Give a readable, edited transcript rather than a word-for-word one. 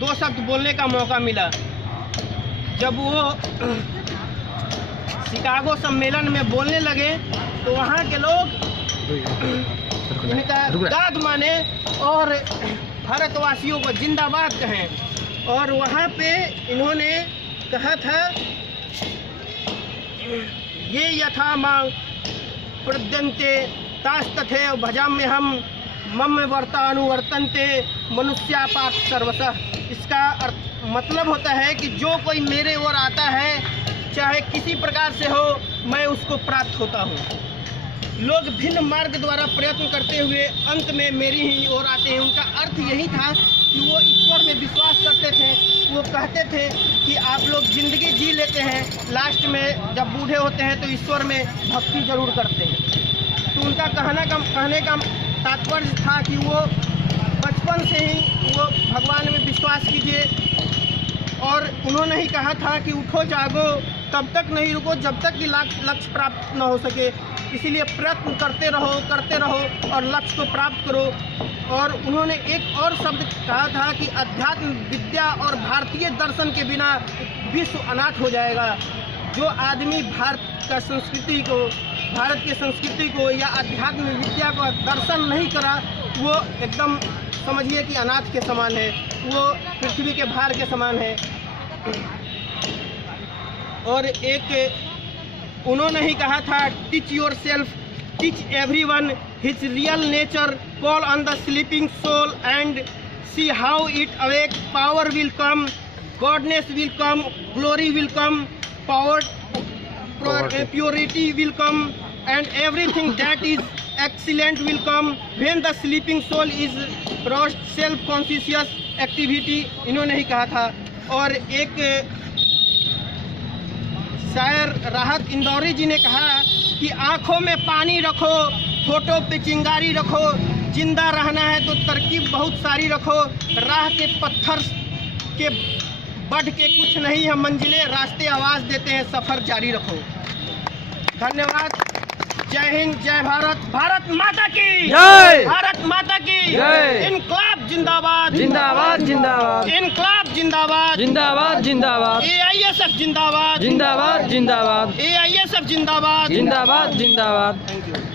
दो शब्द बोलने का मौका मिला। जब वो शिकागो सम्मेलन में बोलने लगे तो वहाँ के लोग इनका दाद माने और भारतवासियों को जिंदाबाद कहें। और वहाँ पे इन्होंने कहा था, ये यथा मांग प्रद्यन्ते तास्तथे भजाम्य हम मम वर्तानुवर्तन्ते मनुष्यापात सर्वशः। इसका मतलब होता है कि जो कोई मेरे ओर आता है, चाहे किसी प्रकार से हो, मैं उसको प्राप्त होता हूँ। लोग भिन्न मार्ग द्वारा प्रयत्न करते हुए अंत में मेरी ही ओर आते हैं। उनका अर्थ यही था कि वो ईश्वर में विश्वास करते थे। वो कहते थे कि आप लोग जिंदगी जी लेते हैं, लास्ट में जब बूढ़े होते हैं तो ईश्वर में भक्ति जरूर करते हैं। तो उनका कहने का तात्पर्य था कि वो बचपन से ही वो भगवान में विश्वास कीजिए। और उन्होंने ही कहा था कि उठो जागो, तब तक नहीं रुको जब तक कि लक्ष्य प्राप्त न हो सके। इसीलिए प्रयत्न करते रहो और लक्ष्य को प्राप्त करो। और उन्होंने एक और शब्द कहा था कि अध्यात्म विद्या और भारतीय दर्शन के बिना विश्व अनाथ हो जाएगा। जो आदमी भारत की संस्कृति को या अध्यात्म विद्या को दर्शन नहीं करा, वो एकदम समझिए कि अनाथ के समान है, वो पृथ्वी के भार के समान है। और एक उन्होंने ही कहा था, teach yourself, teach everyone his real nature, call on the slipping soul and see how it awake, power will come, goodness will come, glory will come, power purity will come, and everything that is excellent will come when the sleeping soul is roused, self conscious activity। इन्होंने ही कहा था। और एक शायर राहत इंदौरी जी ने कहा कि आंखों में पानी रखो, फोटो पे चिंगारी रखो, जिंदा रहना है तो तरकीब बहुत सारी रखो, राह के पत्थर के बढ़ के कुछ नहीं है मंजिलें, रास्ते आवाज़ देते हैं, सफ़र जारी रखो। धन्यवाद। जय हिंद, जय भारत, भारत माता की जय, भारत माता की जय। इनकलाब जिंदाबाद, जिंदाबाद जिंदाबाद, इनकलाब जिंदाबाद, जिंदाबाद जिंदाबाद, AISF जिंदाबाद, जिंदाबाद जिंदाबाद, AISF जिंदाबाद, जिंदाबाद जिंदाबाद। Thank you.